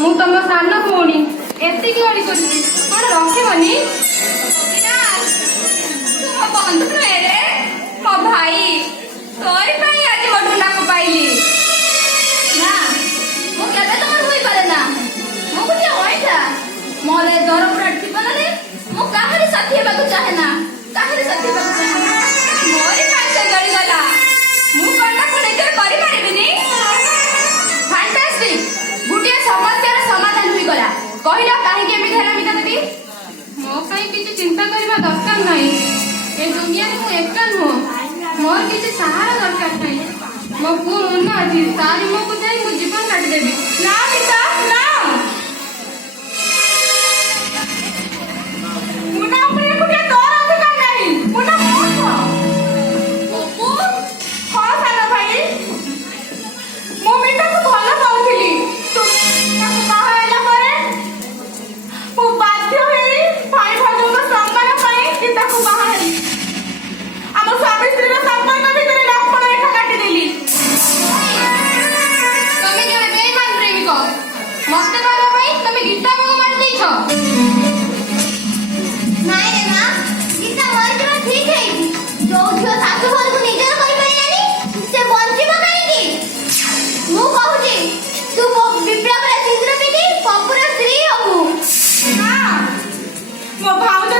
ମୁଁ ତମ ସାନ ଭଉଣୀ ଏତିକି ଅଳି କରୁଛି କଣ ରଖିବନି? ମୋ ବନ୍ଧୁ ନୁହେଁ ରେ, ମୋ ଭାଇ। ତୋରି ପାଇଁ ଆଜି ମୋ ଡୁନାକୁ ପାଇଲି। ନା, ମୁଁ କେବେ ତମର ହୋଇପାରେ ନା। ମୁଁ ଗୋଟିଏ ଅଇଁଠା। ମୋର ଏ ଦରପୁରା ଜୀବନରେ ମୁଁ କାହାରି ସାଥୀ ହେବାକୁ ଚାହେଁ ନା। କାହାରି ସାଥୀ ହେବାକୁ ଚାହେଁ ନା। ମୋରି ପାଇଁ ସେ ଜଳିଗଲା। ମୁଁ କଣ ତାକୁ ନିଜର କରିପାରିବିନି? ଫାଣ୍ଟାଷ୍ଟିକ୍! ଗୋଟିଏ ସମସ୍ୟାର ସମାଧାନ ହୋଇଗଲା। କହିଲ କାହିଁକି ଏମିତି ହେଲା ମିତା ଦେବୀ? ମୋ ପାଇଁ କିଛି ଚିନ୍ତା କରିବା ଦରକାର ନାହିଁ। ଏ ଦୁନିଆରେ ମୁଁ ଏକା ନୁହଁ। ମୋର କିଛି ସାହାରା ଦରକାର ନାହିଁ। ମୋ ପୁଅ ମନ ଅଛି, ତାରି ମୁହଁକୁ ଯାଇ ମୁଁ ଜୀବନ କାଟିଦେବି। ନା ମିତା, ନା। ମୁନା ଉପରେ ଏକୁଟିଆ ତୋର ଅଧିକାର ନାହିଁ। ମୁନା ମୂର୍ଖ। ଅପୁ? ହଁ ସାନ ଭାଇ। ମୁଁ ମିତାକୁ ଭଲ ପାଉଥିଲି। ତାକୁ ବାହା ହେଲା ପରେ ମୁଁ ବାଧ୍ୟ ହୋଇ ଭାଇ ଭାଉଜଙ୍କ ସମ୍ମାନ ପାଇଁ ମିତାକୁ ବାହା ହେଲି। ଆମ ସ୍ୱାମୀ ସ୍ତ୍ରୀର ସମ୍ପର୍କ ଭିତରେ ଲକ୍ଷ୍ମଣ ରେଖା କାଟିଦେଲି। ତମେ ଜଣେ ବେଇମାନ ପ୍ରେମିକ। ମତେ ମାରିବା ପାଇଁ ତମେ ଗୀତାକୁ ମାରି ଦେଇଛ। ନାଇଁ ରେ ମା, ଗୀତା ମରିଯିବା ଠିକ ହେଇଛି। ଯୋଉ ଝିଅ ଶାଶୁ ଘରକୁ ନିଜର କରିପାରିଲାନି ସେ ବଞ୍ଚିବ କାହିଁକି? ମୁଁ କହୁଛି ତୁ ବିପ୍ଳବରେ ସିନ୍ଦୁର ପିନ୍ଧି ପପୁର ସ୍ତ୍ରୀ ହବୁ। ନା, ମୋ ଭାଉଜ